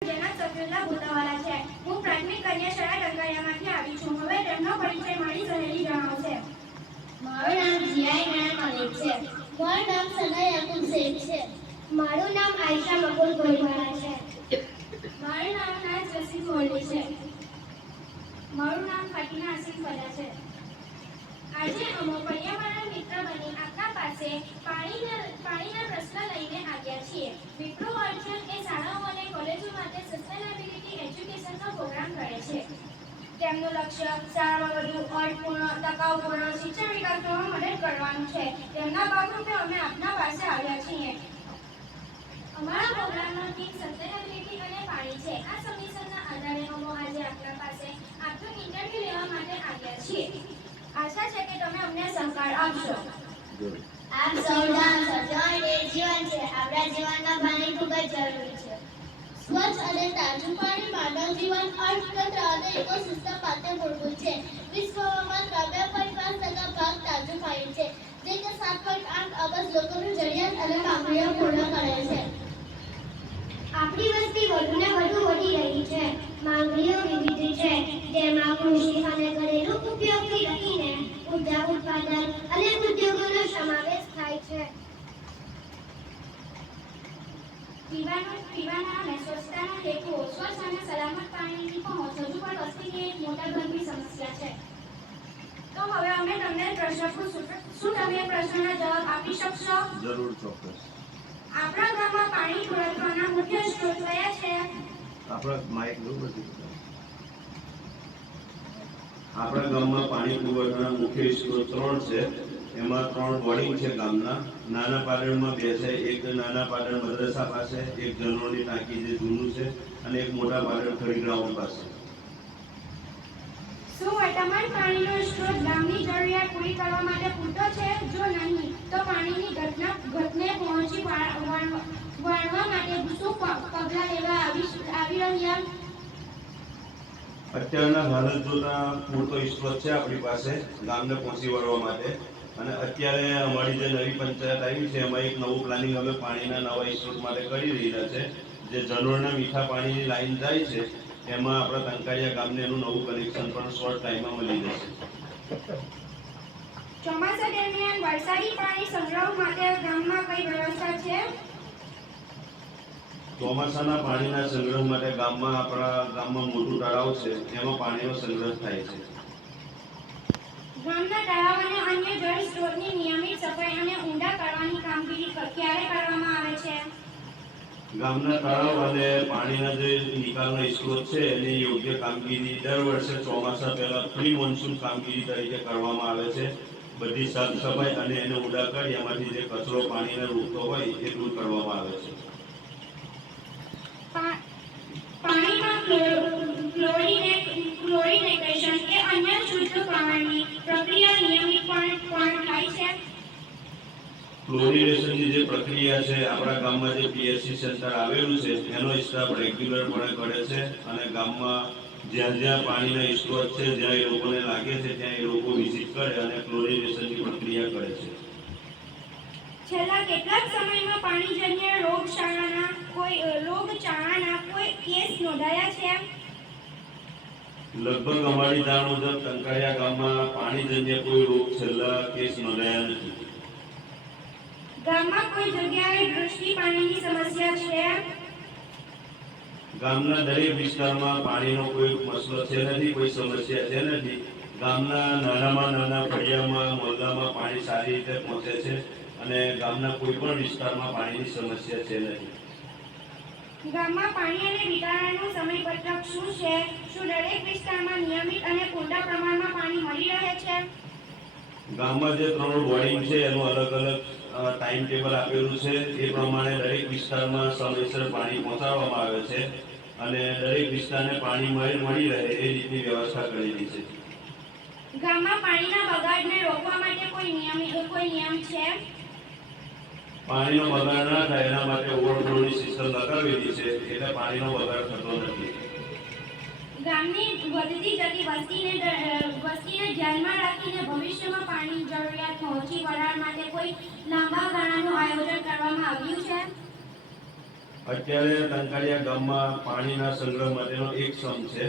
હું પ્રાથમિક કન્યા શાળા ટંકારિયામાંથી આવી છું. હવે તેમનો પરિચય મારી સહેલી જણાવશે. મારું નામ જીઆઈ મલિક છે. મારું નામ સના યાકુબ શેખ છે. મારું નામ આયશા મકબૂલ ગોઈવાલા છે. મારું નામ નાઝ રસીદ મોલ્લી છે. મારું નામ ફાતિમા આસિફ ફલા છે. આજે અમે પર્યાવરણ મિત્ર બની આપના પાસે પાણીના પ્રશ્ન લઈને આવ્યા છીએ. વિપ્રો અર્જુન એ શાળાઓ અને કોલેજો માટે સસ્ટેનેબિલિટી એજ્યુકેશનનો પ્રોગ્રામ કરે છે. તેમનું લક્ષ્ય શાળામાં વધુ અર્થપૂર્ણ, ટકાઉપૂર્ણ શિક્ષણ વિકાસ કરવામાં મદદ કરવાનું છે. તેમના ભાગરૂપે અમે આપના પાસે આવ્યા છીએ. અમારા પ્રોગ્રામનો થીમ સસ્ટેનેબિલિટી અને પાણી છે. આ સબમિશનના આધારે અમે આજે આપના પાસે આપનું ઇન્ટરવ્યુ લેવા માટે આવ્યા છીએ. આશા છે કે તમે અમને સહકાર આપશો. આપ સૌ જાણો છો, જળ એ જીવન છે. આપણા જીવનમાં પાણી ખૂબ જ જરૂરી છે. સ્વચ્છ અને તાજું પાણી માનવ જીવન, અર્થતંત્ર અને ઇકોસિસ્ટમ માટે મૂળભૂત છે. વિશ્વમાં 93.5% ભાગ તાજું પાણી છે, જે કે 7.8 અબજ લોકોની જરૂરિયાત અને માંગણીઓ પૂર્ણ કરે છે. આપણી વસ્તી વધુને વધુ વધી રહી છે. માંગણીઓ વિવિધ છે, જેમાં કૃષિ અને ઘરેલું ઉપયોગથી લઈને ઉર્જા ઉત્પાદન અને ઉદ્યોગોનો સમાવેશ થાય છે. પીવાના અને સ્વચ્છતાના હેતુઓ સ્વચ્છ અને સલામત પાણીની પહોંચ હજુ પણ વસ્તીની એક મોટા ગંભીર સમસ્યા છે. તો હવે અમે તમને પ્રશ્ન પૂછશું. શું તમે પ્રશ્નના જવાબ આપી શકશો? જરૂર, ચોક્કસ. આપણા ગામમાં પાણી પુરવઠાના મુખ્ય સ્ત્રોત કયા છે? આપણા ગામમાં પાણી પુરવઠાના મુખ્ય સ્ત્રોત 3 છે. એમાં 3 બોર્ડિંગ છે ગામના. નાના પાટણમાં 2 છે. એક નાના પાટણ મદ્રસા પાસે, એક જનોરની ટાંકી જે જૂનું છે, અને એક મોટા પાટણ ખડી ગ્રાઉન્ડ પાસે. શું વર્તમાન પાણીનો સ્ત્રોત ગામની જરૂરિયાત પૂરી કરવા માટે પૂરતો છે? જો નહીં, તો પાણીની ઘટને પહોંચી વળવા માટે શું પગલાં લેવા આવી રહ્યા? અત્યારના હાલત જોતા પૂરતો સ્ત્રોત છે આપણી પાસે ગામને પહોંચી વળવા માટે. અને અત્યારે અમારી જે નવી પંચાયત આવી છે એમાં એક નવું પ્લાનિંગ અમે પાણીના નવા સ્ત્રોત માટે કરી રહ્યા છે. જે જનોરના મીઠા પાણીની લાઈન જાય છે એમાં આપણા ટંકારિયા ગામને એનું નવું કનેક્શન પણ શોર્ટ ટાઈમમાં મળી જશે. ચોમાસા દરમિયાન વરસાદી પાણી સંગ્રહ માટે ગામમાં કઈ વ્યવસ્થા છે? ચોમાસાના પાણીના સંગ્રહ માટે આપણા ગામમાં મોટું તળાવ છે, એમાં પાણીનો સંગ્રહ થાય છે. ગામના તળાવ અને અન્ય જળ સ્ત્રોતની નિયમિત સફાઈ અને ઊંડા કરવાની કામગીરી ક્યારે કરવામાં આવે છે? ગામના તળાવ અને પાણીના જે નિકાલનો સ્ત્રોત છે એની યોગ્ય કામગીરી દર વર્ષે ચોમાસા પહેલા પ્રી મોન્સૂન કામગીરી તરીકે કરવામાં આવે છે. બધી સાફ સફાઈ અને એને ઊંડા કરી એમાંથી જે કચરો પાણીને રોકતો હોય એ દૂર કરવામાં આવે છે. પાણીમાં ક્લોરિનેશન કે અન્ય શુદ્ધિકરણની પ્રક્રિયા નિયમિતપણે થાય છે? ક્લોરિનેશનની જે પ્રક્રિયા છે આપણા ગામમાં જે પીએચસી સેન્ટર આવેલું છે એનો સ્ટાફ રેગ્યુલરપણે કરે છે. અને ગામમાં જ્યાં પાણીના સ્ત્રોત છે, જ્યાં એ લોકોને લાગે છે ત્યાં એ લોકો વિઝિટ કરે અને ક્લોરિનેશનની પ્રક્રિયા કરે છે. છેલ્લા કેટલાક સમયમાં પાણીજન્ય રોગચાળાના કોઈ કેસ નોંધાયા છે? લગભગ અમારી જાણ મુજબ ટંકારિયા ગામમાં પાણીજન્ય કોઈ રોગ છેલ્લા કેસ નોંધાયા નથી. ગામમાં કોઈ જગ્યાએ દૃષ્ટિ પાણીની સમસ્યા છે? ગામના દરેક વિસ્તારમાં પાણીનો કોઈ મસલો છે નથી, કોઈ સમસ્યા છે નથી. ગામના નાનામાં નાના ફળિયામાં, મોહલ્લામાં પાણી સારી રીતે પહોંચે છે અને ગામના કોઈ પણ વિસ્તારમાં પાણીની સમસ્યા છે નથી. ગામમાં પાણી અને વિતરણનું સમયપત્રક શું છે? શું દરેક વિસ્તારમાં નિયમિત અને પૂરતા પ્રમાણમાં પાણી મળી રહે છે? ગામમાં જે 3 બોર્ડિંગ છે એનું અલગ અલગ ટાઈમ ટેબલ આપેલું છે. એ પ્રમાણે દરેક વિસ્તારમાં સમયસર પાણી પહોંચાડવામાં આવે છે અને દરેક વિસ્તારને પાણી મળી રહે એ રીતની વ્યવસ્થા કરેલી છે. ગામમાં પાણીના બગાડને રોકવા માટે કોઈ નિયમ છે? પાણીનો બગાડ ના થાય એના માટે ઓવરફ્લોની સિસ્ટમ લગાવેલી છે, એટલે પાણીનો બગાડ થતો નથી. ગામની વધતી જતી વસ્તીને ધ્યાનમાં રાખીને ભવિષ્યમાં પાણીની જરૂરિયાત પહોંચી વળવા માટે કોઈ લાંબા ગાળાનું આયોજન કરવામાં આવ્યું છે? અત્યારે ટંકાળિયા ગામમાં પાણીના સંગ્રહ માટેનો એક સમ છે.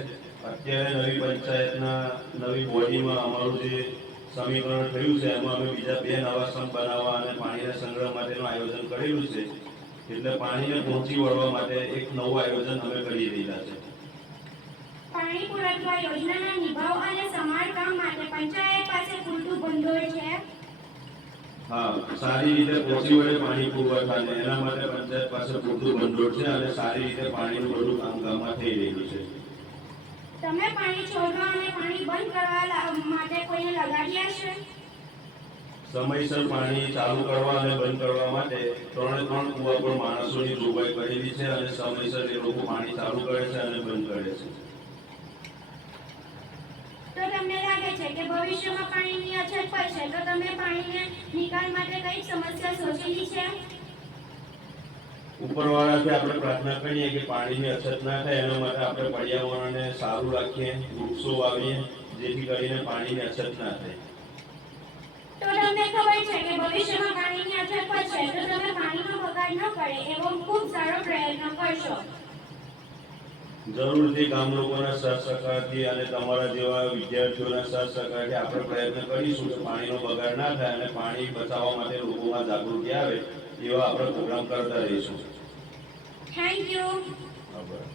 અત્યારે નવી પંચાયતના નવી બોડીમાં અમારું જે સમીકરણ થયું છે એમાં અમે બીજા 2 નવા સમ બનાવવા અને પાણીના સંગ્રહ માટેનું આયોજન કરેલું છે. એટલે પાણીને પહોંચી વળવા માટે એક નવું આયોજન અમે કરી રહ્યા છે. પાણી પુરવઠા યોજનાના નિભાવ અને સમારકામ માટે પંચાયત પાસે પૂરતું ભંડોળ છે. હા, સારી રીતે પહોંચી વળે પાણી પુરવઠાને એના માટે પંચાયત પાસે પૂરતું ભંડોળ છે અને સારી રીતે પાણીનું બધું કામ ગામમાં થઈ રહ્યું છે. તમે પાણી છોડવા અને પાણી બંધ કરવા માટે કોઈને લગાડ્યા છે? સમયસર પાણી ચાલુ કરવા અને બંધ કરવા માટે 3 કુવા પર માણસોની જોગવાઈ કરેલી છે અને સમયસર એ લોકો પાણી ચાલુ કરે છે અને બંધ કરે છે. તો તમને લાગે છે કે ભવિષ્યમાં પાણીની અછત પડશે તો તમે પાણીને નિકાલ માટે કઈ સમસ્યા સોચેલી છે? ઉપરવાળાથી આપણે પ્રાર્થના કરીએ કે પાણીની અછત ના થાય એના માટે આપણે પર્યાવરણને સારું રાખીએ, વૃક્ષો વાવીએ, જેથી કરીને પાણીની અછત ના થાય. તો તમને ખબર છે કે ભવિષ્યમાં પાણીની અછત પડશે તો તમે પાણીનો બગાડ ન કરે એવો ખૂબ સારો પ્રયત્ન કરશો. જરૂરથી ગામ લોકોના સહસહકારથી અને તમારા જેવા વિદ્યાર્થીઓના સહસહકારથી આપણે પ્રયત્ન કરીશું કે પાણીનો બગાડ ના થાય અને પાણી બચાવવા માટે લોકોમાં જાગૃતિ આવે એવા આપણે પ્રોગ્રામ કરતા રહીશું. Thank you. આભાર.